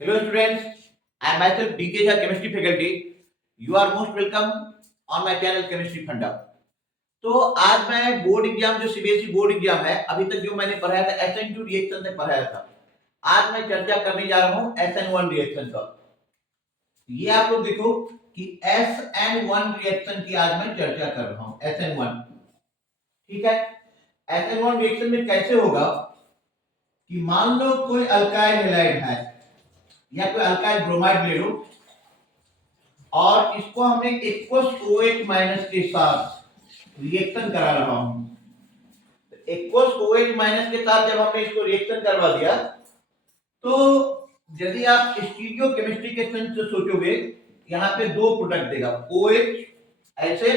Hello students, I am myself DK Jha, chemistry faculty. You are most welcome on my channel Chemistry Funda. तो आज मैं board exam जो CBSE board exam है अभी तक जो मैंने पढ़ाया था SN2 रिएक्शन तक पढ़ाया था। आज मैं चर्चा करने जा रहा हूँ SN1 रिएक्शन का। ये आप लोग देखो कि SN1 रिएक्शन की आज मैं चर्चा कर रहा हूँ। SN1 ठीक है। SN1 रिएक्शन में कैसे होगा कि मान लो कोई अल्काइल हैलाइड है या कोई अल्काइल ब्रोमाइड ले लो और इसको हमने एक्वस OH माइनस के साथ रिएक्शन करा रहा हूं। एक्वस OH माइनस के साथ जब हमने इसको रिएक्शन करवा दिया तो यदि आप स्टीरियो केमिस्ट्री के सेंस से सोचोगे यहां पे दो प्रोडक्ट देगा, OH ऐसे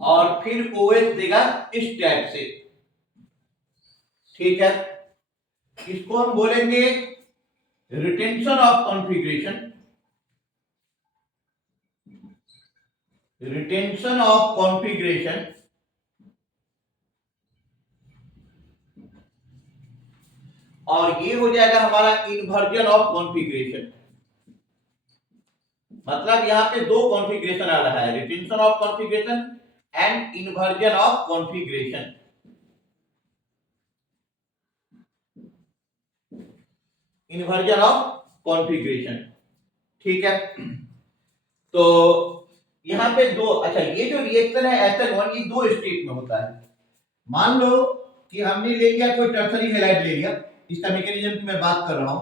और फिर OH देगा इस टाइप से। ठीक है, इसको हम बोलेंगे retention of configuration. Retention of configuration और ये हो जाएगा हमारा इन्वर्जन ऑफ कॉन्फ़िगरेशन। मतलब यहां पे दो कॉन्फ़िगरेशन आ रहा है, retention of configuration and inversion of configuration. Inversion of configuration ठीक है। तो यहां पे दो, अच्छा ये जो रिएक्शन है SN1 ये दो स्टेट में होता है। मान लो कि हमने ले लिया कोई टर्सरी हैलाइड ले लिया, इसका मैकेनिज्म की मैं बात कर रहा हूं,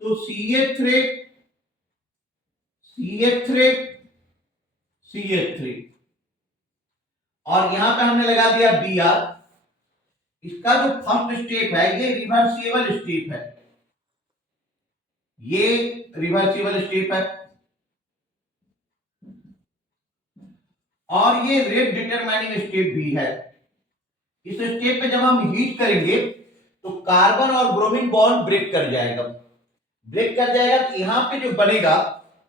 तो CH3 CH3 CH3 और यहां पे हमने लगा दिया Br। इसका जो फर्स्ट स्टेप है ये रिवर्सिबल स्टेप है, ये रिवर्सिबल स्टेप है और ये रेट डिटरमाइनिंग स्टेप भी है। इस स्टेप पे जब हम हीट करेंगे तो कार्बन और ब्रोमीन बॉन्ड ब्रेक कर जाएगा। ब्रेक कर जाएगा तो यहां पे जो बनेगा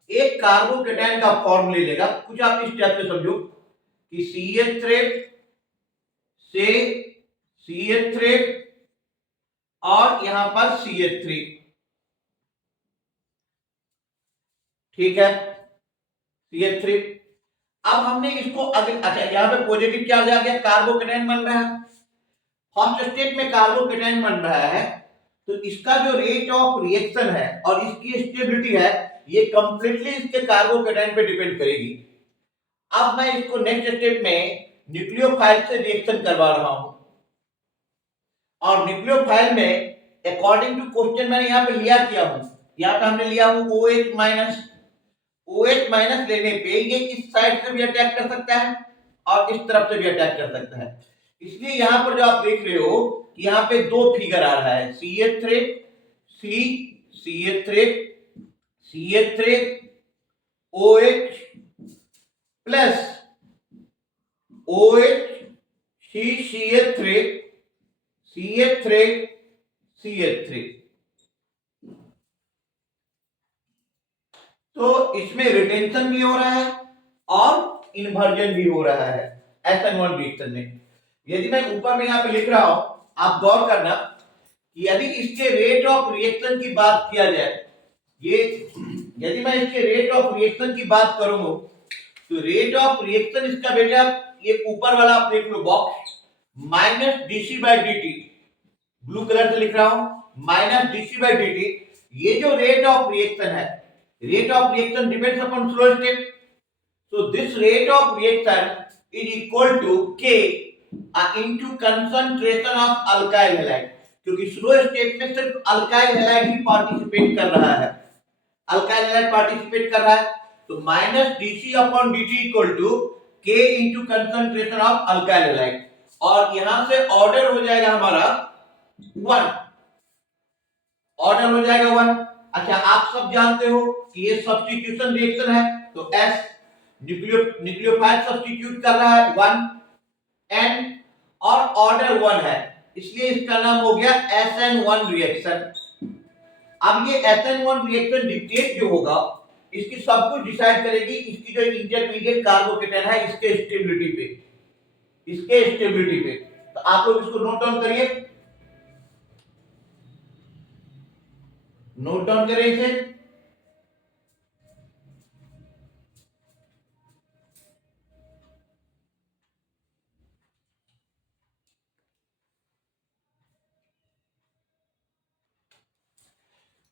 एक कार्बोकेटाइन का फॉर्म ले लेगा। कुछ आप इस टाइप से समझो कि CH3 से CH3 और यहां पर CH3। ठीक है, CH3। अब हमने इसको अगर, अच्छा यहां पे पॉजिटिव चार्ज आ गया, कार्बोकेटाइन बन रहा है। फर्स्ट स्टेप में कार्बोकेटाइन बन रहा है तो इसका जो रेट ऑफ रिएक्शन है और इसकी स्टेबिलिटी है ये कंप्लीटली इसके कार्बोकेटाइन पे डिपेंड करेगी। अब मैं इसको नेक्स्ट स्टेप में न्यूक्लियोफाइल से रिएक्शन करवा रहा हूं और न्यूक्लियोफाइल में अकॉर्डिंग टू क्वेश्चन मैंने यहां पे लिया किया हूं, यहां पे हमने लिया हूं OH माइनस। OH माइनस लेने पे ये इस साइड से भी अटैक कर सकता है और इस तरफ से भी अटैक कर सकता है। इसलिए यहां पर जो आप देख रहे हो कि यहां पे दो फिगर आ रहा है, CH3 C CH3 CH3 OH plus OH C CH3 CH3 CH3। तो इसमें रिटेंशन भी हो रहा है और इन्वर्जन भी हो रहा है SN1 रिएक्शन में। यदि मैं ऊपर में यहां पे लिख रहा हूं, आप गौर करना कि यदि इसके रेट ऑफ रिएक्शन की बात किया जाए, ये यदि मैं इसके रेट ऑफ रिएक्शन की बात करूं तो रेट ऑफ रिएक्शन इसका बेटा ये ऊपर वाला आप देख लो बॉक्स -dC/dt, ब्लू कलर से लिख रहा हूं -dC/dt। ये जो रेट ऑफ रिएक्शन है, rate of reaction depends upon slow step, so this rate of reaction is equal to K into concentration of alkyl halide, क्योंकि स्लो स्टेप में सिर्फ अल्काइल हैलाइड ही पार्टिसिपेट कर रहा है, अल्काइल हैलाइड पार्टिसिपेट कर रहा है, तो -dC/dt equal to K into concentration of alkyl halide और यहां से ऑर्डर हो जाएगा हमारा 1, ऑर्डर हो जाएगा 1। अच्छा आप सब जानते हो कि ये सब्स्टिट्यूशन रिएक्शन है तो S न्यूक्लियोफाइल सब्स्टिट्यूट कर रहा है 1 N और ऑर्डर 1 है, इसलिए इसका नाम हो गया SN1 रिएक्शन। अब ये SN1 रिएक्शन डिक्टेट जो होगा इसकी सब कुछ डिसाइड करेगी इसकी जो इंटरमीडिएट कार्बोकेटाइन है इसके स्टेबिलिटी पे, इसके स्टेबिलिटी पे। तो आप लोग इसको नोट डाउन करिए, नोट डाउन करें इसे।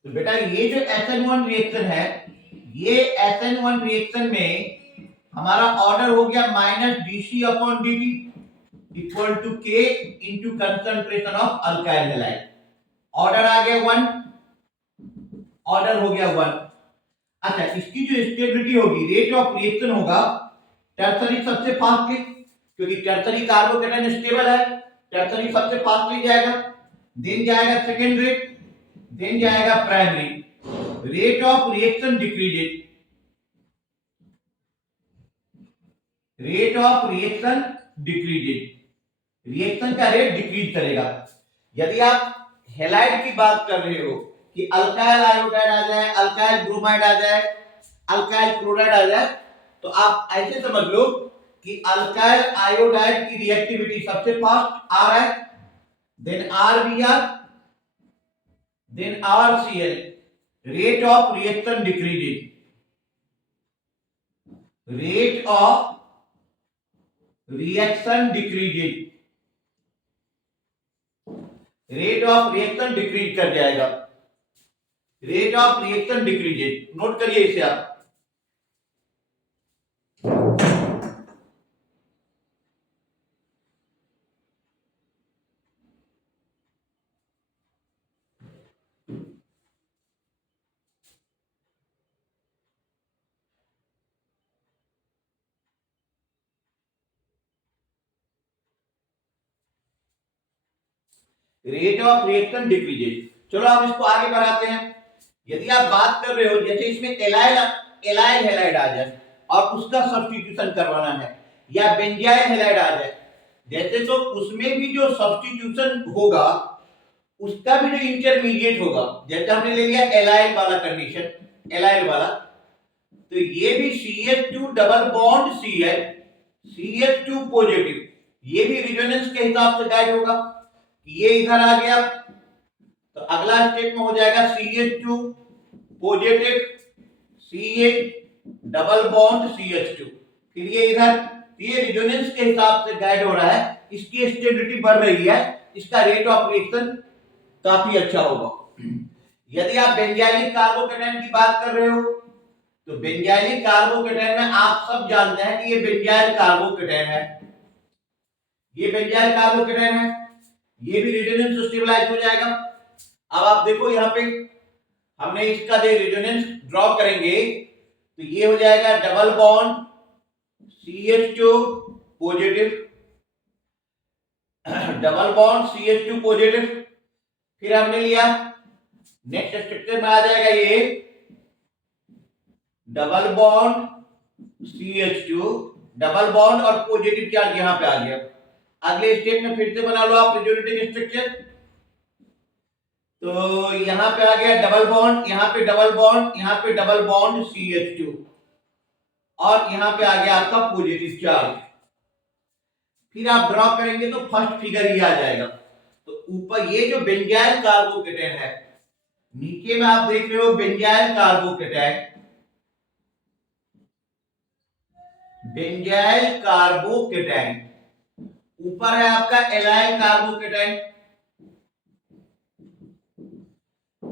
तो बेटा ये जो SN1 रिएक्शन है, ये SN1 रिएक्शन में हमारा ऑर्डर हो गया -dC/dt equal to K into concentration of alkyl halide. Order आ गया 1, ऑर्डर हो गया 1। अच्छा, इसकी जो स्टेबिलिटी होगी, रेट ऑफ रिएक्शन होगा टर्सरी सबसे फास्टली, क्योंकि टर्सरी कार्बोकेटाइन स्टेबल है, टर्सरी सबसे फास्टली जाएगा, देन जाएगा सेकेंडरी, देन जाएगा primary. Rate of reaction decreases, rate of reaction decreases, reaction का रेट डिक्रीज करेगा। यदि आप हैलाइड की बात कर रहे हो कि अल्काइल आयोडाइड आ जाए, अल्काइल ब्रोमाइड आ जाए, अल्काइल क्लोराइड आ जाए, तो आप ऐसे समझ लो कि अल्काइल आयोडाइड की रिएक्टिविटी सबसे फास्ट आर है, then RBr, then RCl। Rate of reaction decreases, rate of reaction decreases, rate of reaction decrease कर जाएगा, rate of reaction decreases. Note करिए इसे आप। Rate of reaction decreases. चलो आप इसको आगे बढ़ाते हैं। यदि आप बात कर रहे हो जैसे इसमें एलाइल हैलाइड आ जाए और उसका सब्स्टिट्यूशन करवाना है, या बेंजाइल हैलाइड आ जाए जैसे, तो उसमें भी जो सब्स्टिट्यूशन होगा उसका भी जो इंटरमीडिएट होगा, जैसे हमने ले लिया एलाइल वाला कंडीशन, एलाइल वाला, तो ये भी CH2 double bond Cl, CH2 positive, ये भी रेजोनेंस के हिसाब से गाइड होगा। ये इधर आ गया तो अगला स्टेप में हो जाएगा CH2 positive, CH double bond CH2, फिर ये इधर, ये रेजोनेंस के हिसाब से गाइड हो रहा है, इसकी स्टेबिलिटी बढ़ रही है, इसका रेट ऑफ रिएक्शन काफी अच्छा होगा। यदि आप बेंजाइलिक कार्बोकेटाइन की बात कर रहे हो, तो बेंजाइलिक कार्बोकेटाइन में आप सब जानते हैं कि ये बेंजाइल कार्बोकेटाइन है, ये बेंजाइल कार्बोकेटाइन है, ये भी रेजोनेंस स्टेबलाइज हो जाएगा। अब आप देखो यहाँ पे हमने इसका जो रेजोनेंस ड्रॉ करेंगे तो ये हो जाएगा double bond CH2 positive, double bond CH2 positive, फिर हमने लिया नेक्स्ट स्ट्रक्चर में आ जाएगा ये double bond CH2, double bond और पॉजिटिव चार्ज यहां पे आ गया। अगले स्टेप में फिर से बना लो आप रेजोनेटिंग स्ट्रक्चर, तो यहां पे आ गया डबल बॉन्ड, यहां पे डबल बॉन्ड, यहां पे डबल बॉन्ड CH2, और यहां पे आ गया आपका पॉजिटिव चार्ज। फिर आप ड्रॉ करेंगे तो फर्स्ट फिगर ये आ जाएगा। तो ऊपर ये जो बेंजाइल कार्बोकेटाइन है, नीचे में आप देख रहे हो बेंजाइल कार्बोकेटाइन, बेंजाइल कार्बोकेटाइन, ऊपर है आपका एलाइल कार्बोकेटाइन।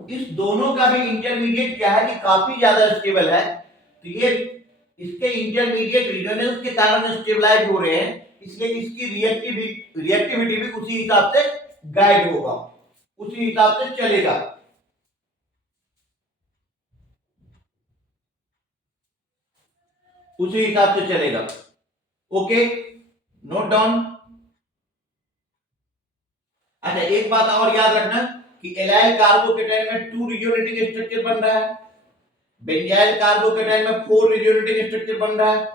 इस दोनों का भी इंटरमीडिएट क्या है कि काफी ज्यादा स्टेबल है, तो ये इसके इंटरमीडिएट रेजोनेंस के कारण स्टेबलाइज हो रहे हैं, इसलिए इसकी रिएक्टिविटी भी उसी हिसाब से गाइड होगा, उसी हिसाब से चलेगा। उसी हिसाब से चलेगा। Okay, note down. अच्छा, एक बात और याद रखना कि एलाइल कार्बोकेटाइन में 2 रेजोनेटिंग स्ट्रक्चर बन रहा है, बेंजाइल कार्बोकेटाइन में 4 रेजोनेटिंग स्ट्रक्चर बन रहा है।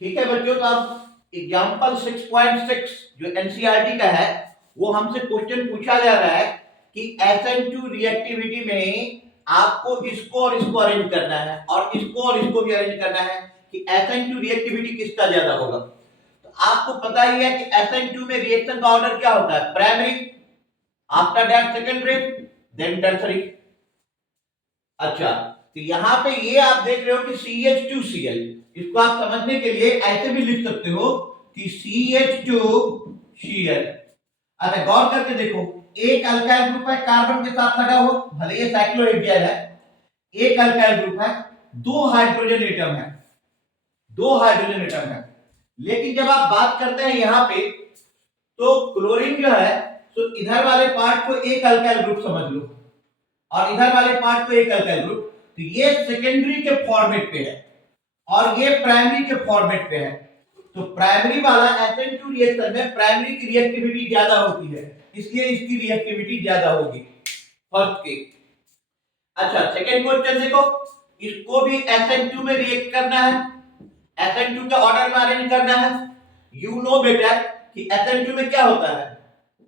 ठीक है बच्चों, तो अब एग्जांपल 6.6 जो एनसीईआरटी का है, वो हमसे क्वेश्चन पूछा जा रहा है कि SN2 रिएक्टिविटी में आपको इसको और इसको अरेंज करना है और इसको और इसको भी अरेंज करना है कि SN2 रिएक्टिविटी किसका ज्यादा होगा। तो आपको पता ही है कि SN2 में रिएक्शन का ऑर्डर क्या होता है, primary, after that secondary, then tertiary. अच्छा, तो यहां पे ये आप देख रहे हो कि CH2Cl, इसको आप समझने के लिए ऐसे भी लिख सकते हो कि CH2Cl। अच्छा, गौर करके देखो, एक अल्काइल ग्रुप है कार्बन के साथ लगा हुआ, भले ये साइक्लोहेक्साइड है, एक अल्काइल ग्रुप है, दो हाइड्रोजन एटम है, दो हाइड्रोजन एटम है। लेकिन जब आप बात करते हैं यहां पे, तो क्लोरीन जो है, तो इधर वाले पार्ट को एक अल्काइल ग्रुप समझ लो और इधर वाले पार्ट को एक अल्काइल ग्रुप, तो ये सेकेंडरी के फॉर्मेट पे है और ये प्राइमरी के फॉर्मेट पे है। तो प्राइमरी वाला SN2 रिएक्शन में प्राइमरी की रिएक्टिविटी ज्यादा होती है, इसलिए इसकी रिएक्टिविटी ज्यादा होगी फर्स्ट की। अच्छा, सेकंड क्वेश्चन देखो, इसको भी SN2 में रिएक्ट करना है, SN2 के ऑर्डर में अरेंज करना है। यू नो बेटा कि SN2 में क्या होता है,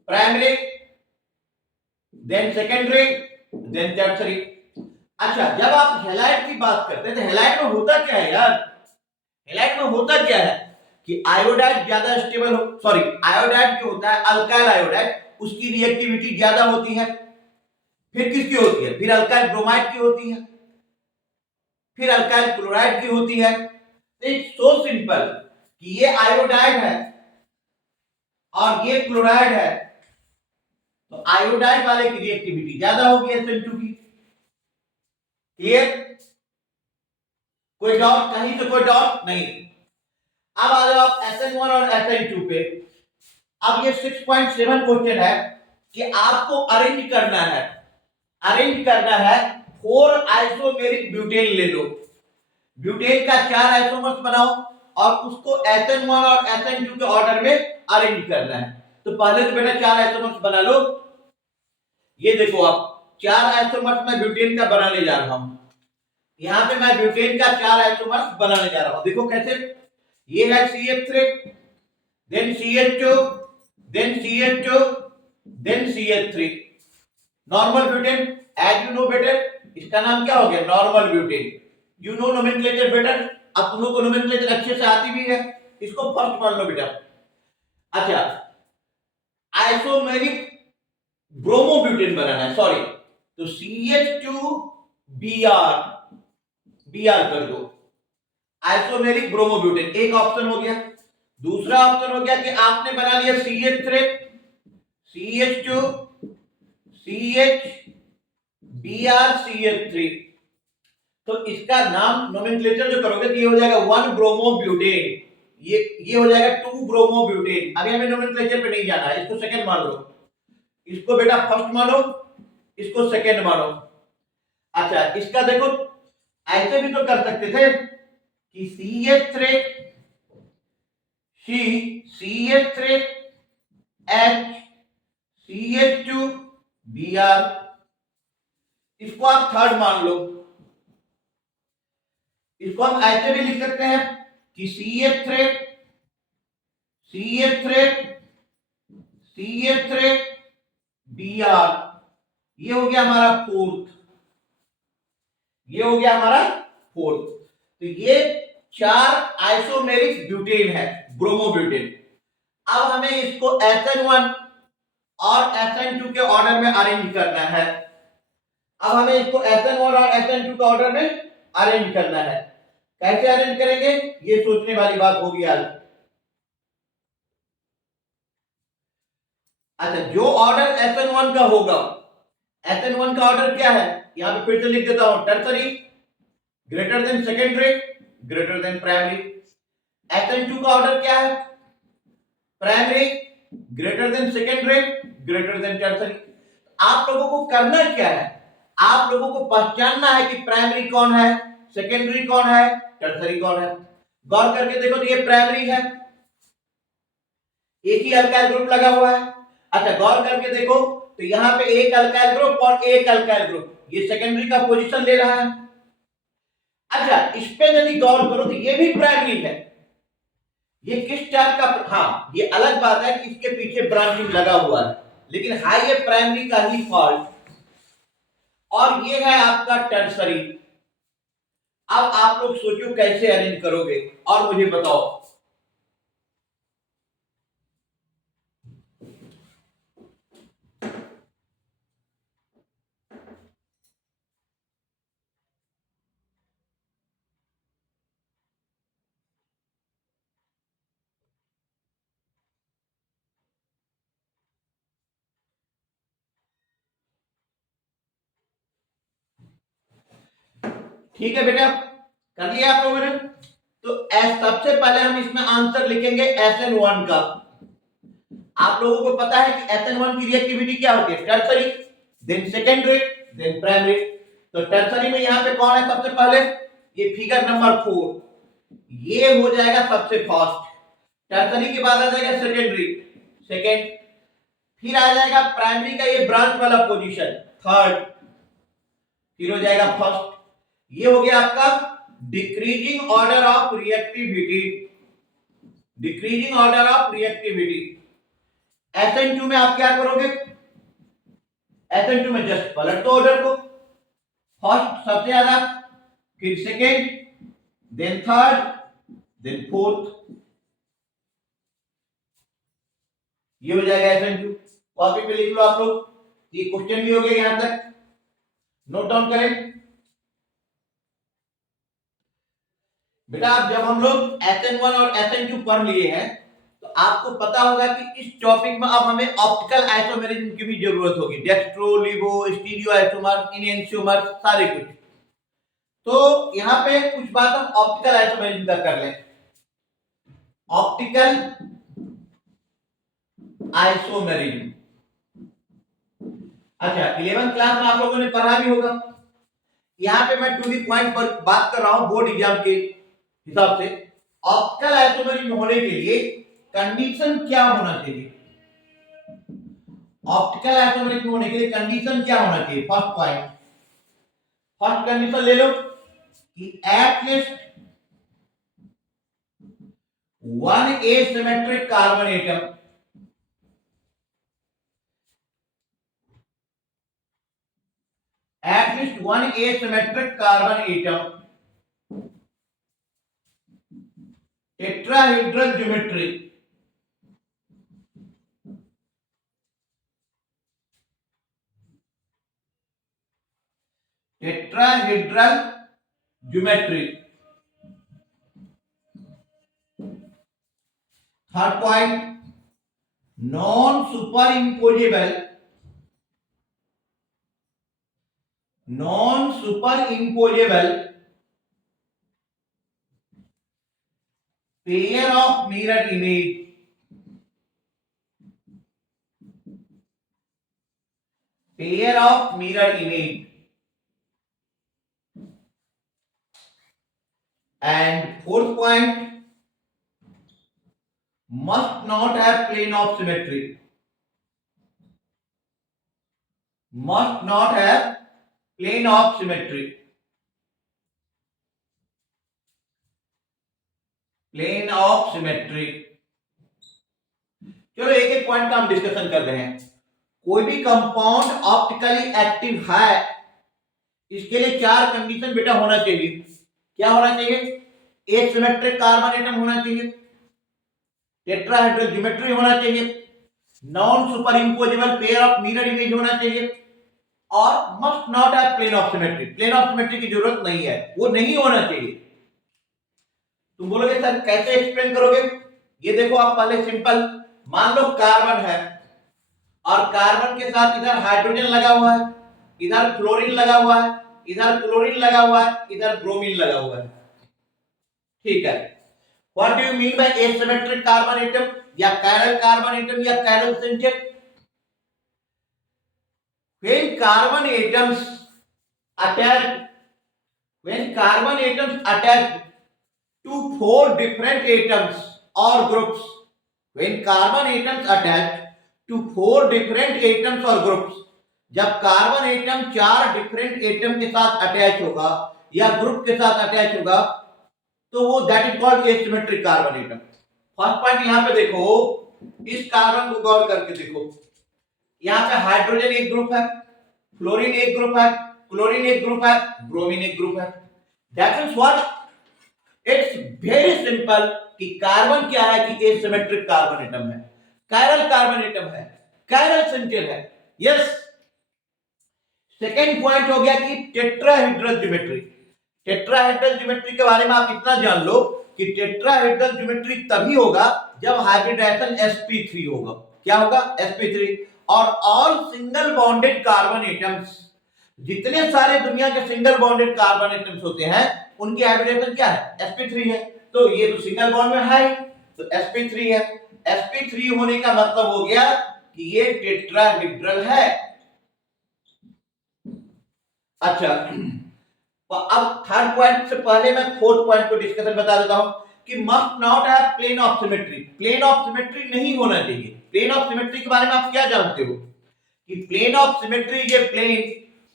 primary, then secondary, then tertiary. अच्छा, जब आप हैलाइड की बात करते हैं तो हैलाइड में होता क्या है यार, हैलाइड में होता क्या है कि आयोडाइड ज्यादा स्टेबल हो, सॉरी, आयोडाइड जो होता है अल्काइल आयोडाइड, उसकी रिएक्टिविटी ज्यादा होती है। फिर किसकी होती है, फिर अल्काइल ब्रोमाइड की होती है, फिर अल्काइल क्लोराइड की होती है। इट्स सो सिंपल कि ये आयोडाइड है और ये क्लोराइड है, तो आयोडाइड वाले की रिएक्टिविटी ज्यादा होगी SN2 की। क्लियर, कोई डाउट, कहीं से कोई डाउट नहीं। अब आ जाओ आप SN1 और SN2 पे। अब ये 6.7 क्वेश्चन है कि आपको अरेंज करना है, अरेंज करना है 4 आइसोमेरिक ब्यूटेन ले लो, ब्यूटेन का 4 आइसोमर्स बनाओ और उसको SN1 और SN2 के ऑर्डर में अरेंज करना है। तो पहले तो बेटा 4 आइसोमर्स बना लो। ये देखो आप, 4 आइसोमर्स मैं ब्यूटेन का बनाने जा रहा हूं, यहां पे मैं ब्यूटेन का 4 आइसोमर्स बनाने जा रहा हूं। देखो कैसे, ये है CH3, then CH2, then CH2, then CH3, normal butane. As you know better, इसका नाम क्या हो गया, normal butane. You know nomenclature better, अब तुम लोग को नोमेनक्लेचर अच्छे से आती भी है, इसको फर्स्ट मान लो बेटा। अच्छा, आइसोमेरिक ब्रोमोब्यूटेन बनाना है, सॉरी, तो CH2Br, Br कर दो, आइसोमेरिक ब्रोमोब्यूटेन, एक ऑप्शन हो गया। दूसरा ऑप्शन हो गया कि आपने बना लिया CH3, CH2, CH, Br, CH3, तो इसका नाम नोमेनक्लेचर जो करोगे तो ये हो जाएगा 1 ब्रोमोब्यूटेन, ये हो जाएगा 2 ब्रोमोब्यूटेन। अभी हमें नोमेनक्लेचर पे नहीं जाना है, इसको सेकंड मान लो, इसको बेटा फर्स्ट मानो, इसको सेकंड मानो। अच्छा, इसका देखो ऐसे भी तो कर सकते थे कि CH3, CH3, H, CH2, Br, इसको आप थर्ड मान लो। इसको हम ऐसे भी लिख सकते हैं कि CH3, CH3, CH3, Br, ये हो गया हमारा फोर्थ, ये हो गया हमारा फोर्थ। तो ये 4 आइसोमेरिक ब्यूटेन है, ब्रोमोब्यूटेन। अब हमें इसको SN1 और SN2 के ऑर्डर में अरेंज करना है। अब हमें इसको SN1 और SN2 के ऑर्डर में अरेंज करना है। कैसे अरेंज करेंगे, ये सोचने वाली बात होगी आज। अच्छा, जो ऑर्डर SN1 का होगा, SN1 का ऑर्डर क्या है, यहां पे फिर से लिख देता हूं, tertiary greater than secondary greater than primary. SN2 का ऑर्डर क्या है, primary greater than secondary greater than tertiary. आप लोगों को करना क्या है, आप लोगों को पहचानना है कि प्राइमरी कौन है, सेकेंडरी कौन है, टर्सरी कौन है। गौर करके देखो, तो ये प्राइमरी है, एक ही अल्काइल ग्रुप लगा हुआ है। अच्छा, गौर करके देखो तो यहां पे एक अल्काइल ग्रुप और एक अल्काइल ग्रुप, ये सेकेंडरी का पोजीशन ले रहा है। अच्छा, इस पे यदि गौर करो तो ये भी प्राइमरी है, ये किस टाइप का, हाँ ये अलग बात है कि इसके पीछे ब्रांचिंग लगा हुआ है, लेकिन हाई ये प्राइमरी का ही फॉल्ट। और ये है आपका टर्सरी। अब आप लोग सोचो कैसे अरेंज करोगे और मुझे बताओ। ठीक है बेटा, कर लिया आप लोगों ने। तो सबसे पहले हम इसमें आंसर लिखेंगे SN1 का। आप लोगों को पता है कि SN1 की रिएक्टिविटी क्या होती है, tertiary, then secondary, then primary. तो टर्सरी में यहाँ पे कौन है सबसे पहले, ये फिगर नंबर 4, ये हो जाएगा सबसे फर्स्ट। टर्सरी के बाद आ जाएगा सेकेंडरी, सेकेंड। फिर आ जाएगा प्राइमरी का ये ब्रांच वाला पोजीशन, थर्ड। फिर हो जाएगा फर्स्ट। ये हो गया आपका decreasing order of reactivity, decreasing order of reactivity. SN2 में आप क्या करोगे, SN2 में जस्ट पलट दो ऑर्डर को, फर्स्ट सबसे ज्यादा, फिर second, then third, then fourth. ये हो जाएगा SN2। कॉपी पे लिख लो आप लोग, ये क्वेश्चन भी हो गया यहां तक, नोट डाउन करें बेटा। अब जब हम लोग SN1 और SN2 पढ़ लिए हैं तो आपको पता होगा कि इस टॉपिक में अब हमें ऑप्टिकल आइसोमेरिज्म की भी जरूरत होगी, डेक्स्ट्रो, लिबो, स्टीरियो आइसोमर, इनएंशियोमर, सारे कुछ। तो यहां पे कुछ बात हम ऑप्टिकल आइसोमेरिज्म का कर लें। ऑप्टिकल आइसोमेरिज्म, अच्छा 11th क्लास में आप लोगों ने पढ़ा भी होगा। यहां पे मैं टू दी पॉइंट पर बात कर रहा हूं बोर्ड एग्जाम के हिसाब से। ऑप्टिकल आइसोमेरिज्म होने के लिए कंडीशन क्या होना चाहिए, ऑप्टिकल आइसोमेरिज्म होने के लिए कंडीशन क्या होना चाहिए। फर्स्ट पॉइंट, फर्स्ट कंडीशन ले लो कि at least one asymmetric carbon atom, at least one asymmetric carbon atom, tetrahedral geometry, tetrahedral geometry। Third point, non superimposable, non superimposable pair of mirror image, pair of mirror image. And fourth point, must not have plane of symmetry, must not have plane of symmetry, plane of symmetry। चलो एक एक point का हम discussion कर रहे हैं। कोई भी कंपाउंड ऑप्टिकली एक्टिव है, इसके लिए चार कंडीशन बेटा होना चाहिए। क्या होना चाहिए, एसिमेट्रिक कार्बन एटम होना चाहिए, टेट्राहेड्रल ज्योमेट्री होना चाहिए, non superimposable pair of mirror image होना चाहिए, और must not have plane of symmetry. Plane of symmetry की जरूरत नहीं है, वो नहीं होना चाहिए। तुम बोलोगे सर कैसे एक्सप्लेन करोगे, ये देखो आप पहले सिंपल मान लो कार्बन है और कार्बन के साथ इधर हाइड्रोजन लगा हुआ है, इधर फ्लोरीन लगा हुआ है, इधर क्लोरीन लगा हुआ है, इधर ब्रोमीन लगा हुआ है। ठीक है, what do you mean by asymmetric carbon atom या कायरल कार्बन एटम या chiral सिंटेट? when carbon atoms attached, when carbon atoms attached to four different atoms or groups, when carbon atoms attached to four different atoms or groups, जब carbon atom चार different atom के साथ attach होगा या group के साथ attach होगा तो वो that is called asymmetric carbon atom. First point यहां पे देखो, इस कार्बन को गौर करके देखो, यहां पे हाइड्रोजन एक ग्रुप है, फ्लोरीन एक ग्रुप है, क्लोरीन एक ग्रुप है, ब्रोमीन एक ग्रुप है। That means what, it's very simple कि कार्बन क्या है कि एसिमेट्रिक कार्बन एटम है, कायरल कार्बन एटम है, कायरल सेंटर है। यस। सेकेंड पॉइंट हो गया कि टेट्राहेड्रल ज्योमेट्री। टेट्राहेड्रल ज्योमेट्री के बारे में आप इतना जान लो कि टेट्राहेड्रल ज्योमेट्री तभी होगा जब हाइब्रिडाइजेशन sp3 होगा। क्या होगा? sp3। और all single bonded carbon atoms, जितने सारे दुनिया के सिंगल बॉन्डेड कार्बन एटम्स होते हैं उनकी हाइब्रिडाइजेशन क्या है? sp3 है। तो ये तो सिंगल बॉन्ड में है तो sp3 है। sp3 होने का मतलब हो गया कि ये टेट्राहेड्रल है। अच्छा, अब थर्ड पॉइंट से पहले मैं फोर्थ पॉइंट को डिस्कशन बता देता हूं कि must not have plane of symmetry. Plane of symmetry नहीं होना चाहिए। प्लेन ऑफ सिमेट्री के बारे में आप क्या जानते हो कि plane of symmetry is a plane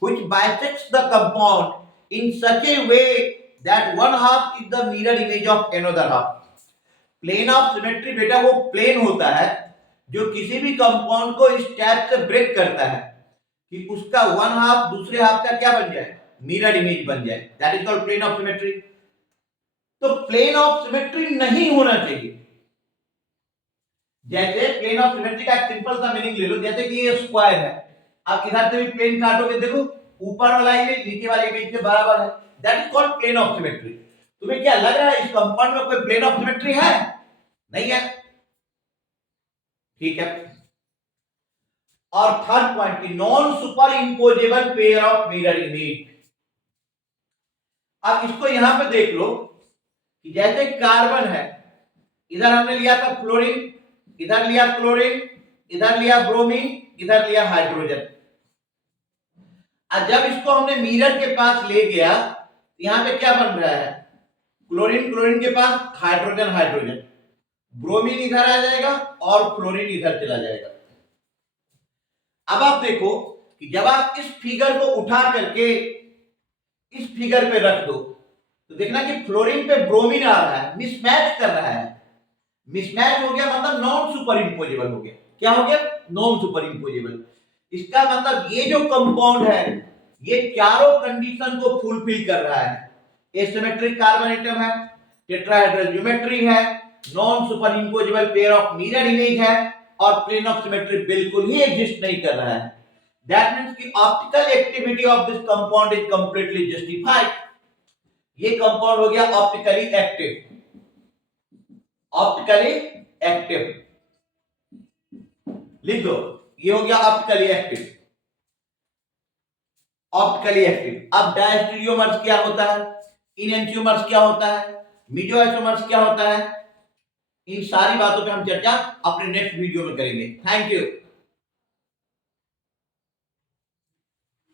which bisects the compound in such a way that one half is the mirror image of another half. Plane of symmetry बेटा वो प्लेन होता है जो किसी भी कंपाउंड को इस टाइप से ब्रेक करता है कि उसका वन हाफ दूसरे हाफ का क्या बन जाए? मिरर इमेज बन जाए। That is called plane of symmetry. तो प्लेन ऑफ सिमेट्री नहीं होना चाहिए। जैसे प्लेन ऑफ सिमेट्री का एक सिंपल सा मीनिंग ले लो, जैसे कि ये स्क्वायर है, आप इधर से भी प्लेन काटोगे, देखो ऊपर वाला इमेज नीचे वाले इमेज के बराबर है। That is called plane of symmetry. तुम्हें क्या लग रहा है इस कंपाउंड में कोई प्लेन ऑफ सिमेट्री है? नहीं है। ठीक है। और थर्ड पॉइंट की non superimposable pair of mirror image. अब इसको यहां पे देख लो कि जैसे कार्बन है, इधर हमने लिया था फ्लोरीन, इधर लिया क्लोरीन, इधर लिया ब्रोमीन, इधर लिया हाइड्रोजन। अब जब इसको हमने मिरर के पास ले गया, यहां पे क्या बन रहा है? क्लोरीन क्लोरीन के पास, हाइड्रोजन हाइड्रोजन, ब्रोमीन इधर आ जाएगा और फ्लोरीन इधर चला जाएगा। अब आप देखो कि जब आप इस फिगर को उठा करके इस फिगर पे रख दो तो देखना कि फ्लोरीन पे ब्रोमीन आ रहा है, मिसमैच कर रहा है। मिसमैच हो गया मतलब नॉन सुपर इंपोजेबल हो गया। क्या हो गया? Non superimposable. इसका मतलब ये जो कंपाउंड है ये चारों कंडीशन को फुलफिल कर रहा है। एसिमेट्रिक कार्बन एटम है, टेट्राहेड्रल ज्योमेट्री है, non superimposable pair of mirror image है और प्लेन ऑफ सिमेट्री बिल्कुल ही एग्जिस्ट नहीं कर रहा है। दैट मींस कि optical activity of this compound is completely justified. ये कंपाउंड हो गया ऑप्टिकली एक्टिव। ऑप्टिकली एक्टिव लिख दो, ये हो गया ऑप्टिकली एक्टिव। Optically active. अब डायस्टेरियोमर्स क्या होता है, इनएंटियोमर्स क्या होता है, मेसोआइसोमर्स क्या होता है, इन सारी बातों पे हम चर्चा अपने नेक्स्ट वीडियो में करेंगे। Thank you.